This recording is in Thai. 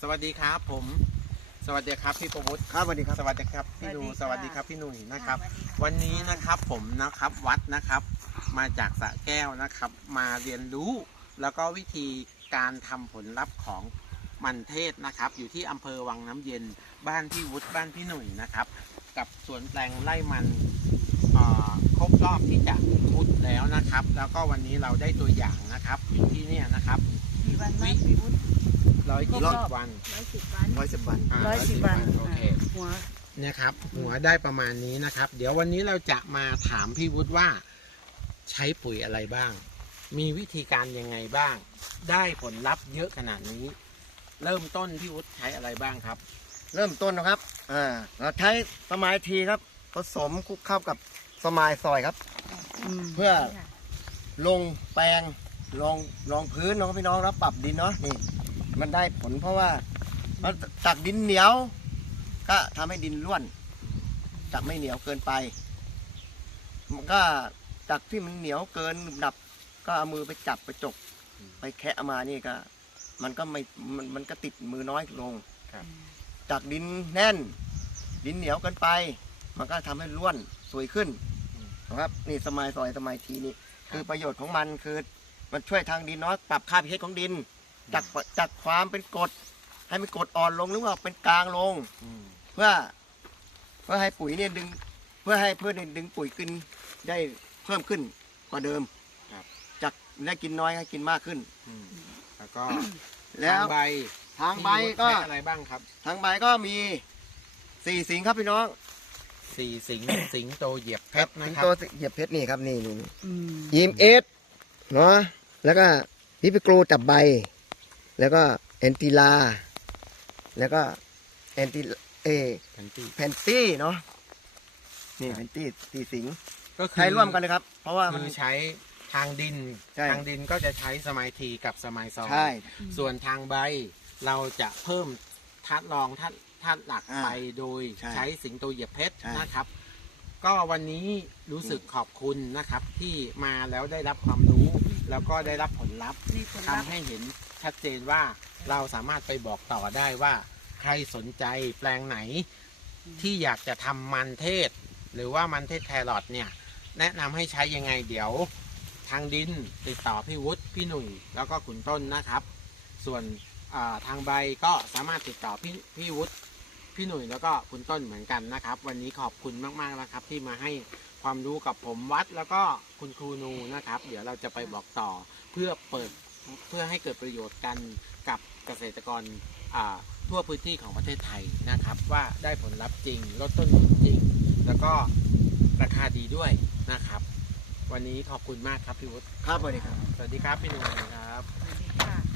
สวัสดีครับผม สวัสดีครับพี่ประวุฒิครับสวัสดีครับ สวัสดีครับพี่ดูสสวัวัสสดีดีคค่ะรับพี่หนุ่ยนะครับสวัสดีค่ะวันนี้นะครับผมนะครับวัดนะครับ มาจากสระแก้วนะครับ มาเรียนรู้แล้วก็วิธีการทำผลลัพธ์ของมันเทศนะครับ อยู่ที่อำเภอวังน้ำเย็นบ้านพี่วุฒิบ้านพี่หนุ่ยนะครับ กับสวนแปลงไร่มันเอ่อครบรอบที่จะพุธแล้วนะครับ แล้วก็วันนี้เราได้ตัวอย่างนะครับอยู่ที่เนี่ยนะครับกี่วันนะพี่วุฒิ ร้อยครยี่บรสิอบบวัน ร้อยสิบวัน ร้อยสิบวันาร้อยสิบวันโอเค อ่าหัวนะครับ หัวได้ประมาณนี้นะครับ เดี๋ยววันนี้เราจะมาถามพี่วุฒิว่า ใช้ปุ๋ยอะไรบ้าง มีวิธีการยังไงบ้าง ได้ผลลัพธ์เยอะขนาดนี้ เริ่มต้นพี่วุฒิใช้อะไรบ้างครับ เริ่มต้นนะครับอ่าเราใช้สมายทีครับผสมคลุกเข้ากับสมายซอยครับมเพื่อลงแปลงลงลงพื้นน้องพี่น้องแล้วปรับดินเนาะนี่ มันได้ผลเพราะว่ามันตักดินเหนียว ก็ทำให้ดินร่วนจับไม่เหนียวเกินไป มันก็จากที่มันเหนียวเกินหนึบหนับ ก็เอามือไปจับไปจกไปแคะมานี่ก็ มันก็ไม่มันมันก็ติดมือน้อยลงครับ จากดินแน่น ดินเหนียวเกินไป มันก็ทำให้ร่วนสวยขึ้นอืม นะครับ นี่สมัยซอยสมัยทีนี่คือประโยชน์ของมันคือ มันช่วยทางดินเนาะปรับค่าพีเอของดิน จากจากความเป็นกรดให้มันกรดอ่อนลงหรือว่าเป็นกลางลงอืมเพื่อ เพื่อให้ปุ๋ยเนี่ยดึง เพื่อให้เพื่อดึงปุ๋ยขึ้นได้เพิ่มขึ้นกว่าเดิมจากได้กินน้อยให้กินมากขึ้นอืมแล้วก็แล้วทางใบทางใบพี่วุฒิก็ใช้อะไรบ้างครับ ทางใบก็มีสี่สิ่งครับพี่น้องสี่สิงสิงโตเหยียบเพชรนะสิงครับโตเหยียบเพชรนี่ครับนี่นี่อืมยีมเอสเนาะแล้วก็พิพิโกรจับใบ แล้วก็แอนติลา แล้วก็แอนติเอแผ่นตีแพนตี้เนาะนี่แพนตี้ตีสิงก็คือใช้ร่วมกันเลยครับ เพราะว่ามันคือใช้ทางดิน ใช่ ทางดินก็จะใช้สมัยทีกับสมัยซองใช่ ส่วนทางใบเราจะเพิ่มทัดรองทัดทัดหลักอ่าไปโดยใช่ใช้สิงโตเหยียบเพชรใช่ นะครับ ก็วันนี้รู้สึกขอบคุณนะครับที่มาแล้วได้รับความรู้ แล้วก็ได้รับผลลัพธ์มีผลทำลัพธ์ ให้เห็นชัดเจนว่าเราสามารถไปบอกต่อได้ว่า ใครสนใจแปลงไหนที่อยากจะทำมันเทศ หรือว่ามันเทศแครอทเนี่ย แนะนำให้ใช้ยังไงเดี๋ยวทางดินติดต่อพี่วุฒิพี่หนุ่ยแล้วก็ขุนต้นนะครับ ส่วนอ่าทางใบก็สามารถติดต่อพี่พี่วุฒิพี่หนุ่ยแล้วก็คุณต้นเหมือนกันนะครับ วันนี้ขอบคุณมากๆนะครับที่มาให้ ความรู้กับผมวัดแล้วก็คุณครูนูนะครับ เดี๋ยวเราจะไปบอกต่อเพื่อเปิดเพื่อให้เกิดประโยชน์กันกับเกษตรกรอ่าทั่วพื้นที่ของประเทศไทยนะครับ ว่าได้ผลลัพธ์จริง ลดต้นทุนจริง แล้วก็ราคาดีด้วยนะครับ วันนี้ขอบคุณมากครับพี่วุฒิครับสวัสดีครับสวัสดีครับพี่หนุ่ยครับค่ะ